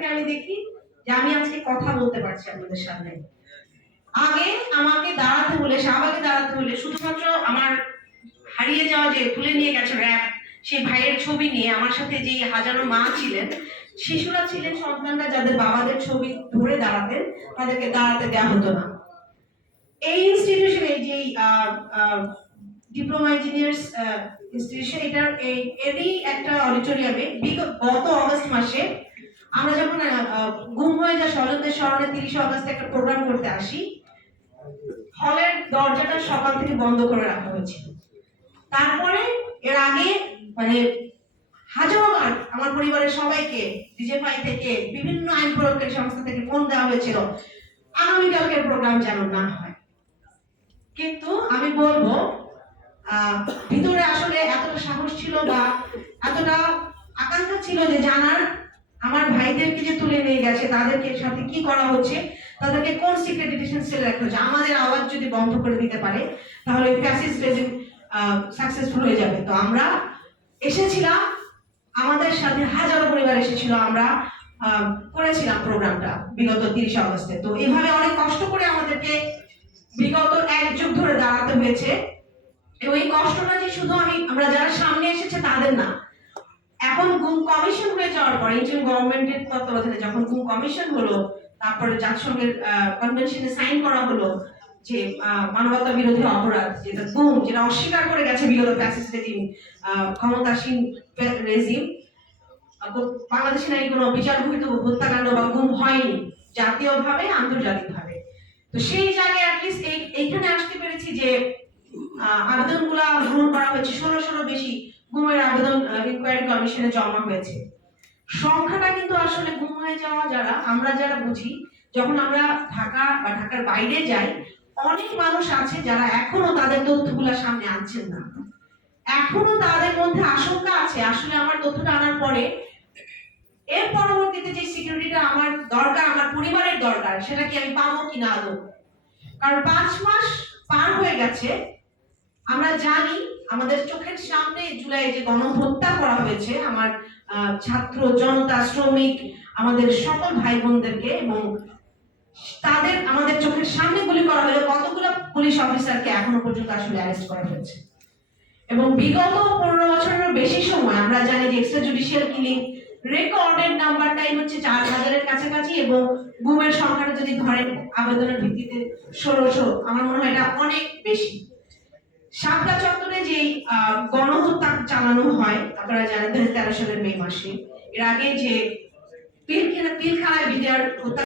থেকে আমি দেখি যে আমি আজকে কথা বলতে পারছি আপনাদের সামনে। আগে আমাকে দাঁড়াতে হলে, শাহবাগে দাঁড়াতে হলে শুধুমাত্র আমার হারিয়ে যাওয়া যে তুলে নিয়ে গেছে র‍্যাব, সেই ভাইয়ের ছবি নিয়ে আমার সাথে যে হাজারো মা ছিলেন, শিশুরা ছিলেন, সন্তানরা যাদের বাবাদের ছবি ধরে দাঁড়াতেন, তাদেরকে দাঁড়াতে দেওয়া হতো না। এই ইনস্টিটিউশনে যে ডিপ্লোমা ইঞ্জিনিয়ার্স ইনস্টিটিউশন, এরই একটা অডিটোরিয়ামে গত অগস্ট মাসে আমরা যখন গুম হয়ে যাওয়া স্বজনদের স্মরণে 30 অগস্ট একটা প্রোগ্রাম করতে আসি, হলের দরজাটা সকাল থেকে বন্ধ করে রাখা হয়েছিল। তারপরে এর আগে মানে হাজারোবার আমার পরিবারের সবাইকে ডিজেফাই থেকে বিভিন্ন আইন প্রয়োগকারী সংস্থা থেকে ফোন দেওয়া হয়েছিল আগামীকালকের প্রোগ্রাম যেন না হয়। কিন্তু আমি বলবো ভিতরে আসলে এতটা সাহস ছিল বা এতটা আকাঙ্ক্ষা ছিল যে জানার আমার ভাইদেরকে যে তুলে নিয়ে গেছে তাদেরকে সাথে কি করা হচ্ছে, তাদেরকে কোন সিক্রেট ডিটেনশন সেলে রাখা হচ্ছে। আমাদের আওয়াজ যদি বন্ধ করে দিতে পারে তাহলে ফ্যাসিস্ট রেজিম সাকসেসফুল হয়ে যাবে। তো আমরা এসেছিলাম, আমাদের সাথে হাজারো পরিবার এসেছিল, আমরা করেছিলাম প্রোগ্রামটা বিগত 30 অগস্টে। তো এইভাবে অনেক কষ্ট করে আমাদেরকে বিগত 1 যুগ ধরে দাঁড়াতে হয়েছে। এবং এই কষ্টটা যে শুধু আমরা যারা সামনে এসেছে তাদের না, এখন গুম কমিশন হয়ে যাওয়ার পর ইন্ডিয়ান গভর্নমেন্টের তত্ত্বাবধানে যখন গুম কমিশন হলো, তারপরে জাতিসংঘের কনভেনশনে সাইন করা হলো যে মানবতা বিরোধী অপরাধ যেটা গুম, যেটা অস্বীকার করে গেছে বিগত ফ্যাসিস্ট রেজিম, ক্ষমতাসীন রেজিম, বাংলাদেশে নাকি কোনো বিচার বহির্ভূত হত্যাকাণ্ড বা গুম হয়নি জাতীয়ভাবে আন্তর্জাতিকভাবে। তো সেই জায়গায় অ্যাটলিস্ট এইখানে আসতে পেরেছি যে আবেদনগুলো গ্রহণ করা হয়েছে, 1600 বেশি গুমের আবেদন ইনকোয়ারি কমিশনে জমা হয়েছে। সংখ্যাটা কিন্তু আসলে গুম হয়ে যাওয়া আমরা যারা বুঝি, যখন আমরা ঢাকা বা ঢাকার বাইরে যাই, অনেক মানুষ আছে যারা এখনো তাদের তথ্যগুলো সামনে আনছেন না। এখনো তাদের মধ্যে আশঙ্কা আছে আসলে আমার তথ্যটা আনার পরে এর পরবর্তীতে যে সিকিউরিটিটা আমার দরকার, আমার পরিবারের দরকার, সেটা কি আমি পাবো কিনা আদৌ। কারণ 5 মাস পার হয়ে গেছে, আমরা জানি আমাদের চোখের সামনে জুলাই যে গণহত্যা করা হয়েছে আমার ছাত্র জনতা, শ্রমিক, আমাদের সকল ভাই বোনদেরকে, এবং তাদের আমাদের চোখের সামনে গুলি করা হলো। কতগুলো পুলিশ অফিসারকে এখনো পর্যন্ত আসলে অ্যারেস্ট করা হয়েছে। এবং বিগত 15 বছরের বেশি সময় আমরা জানি যে এক্সট্রা জুডিশিয়াল কিলিং রেকর্ডেড নাম্বারটাই হচ্ছে 4000-এর কাছাকাছি, এবং গুমের সংখ্যাটা যদি ধরেন আবেদনের ভিত্তিতে 1600, আমার মনে হয় এটা অনেক বেশি। শাপলা চত্বরে যে গণহত্যা চালানো হয় আপনারা জানেন 2013 সালের মে মাসে, এর আগে যে পিলখানায় বিডিআর হত্যা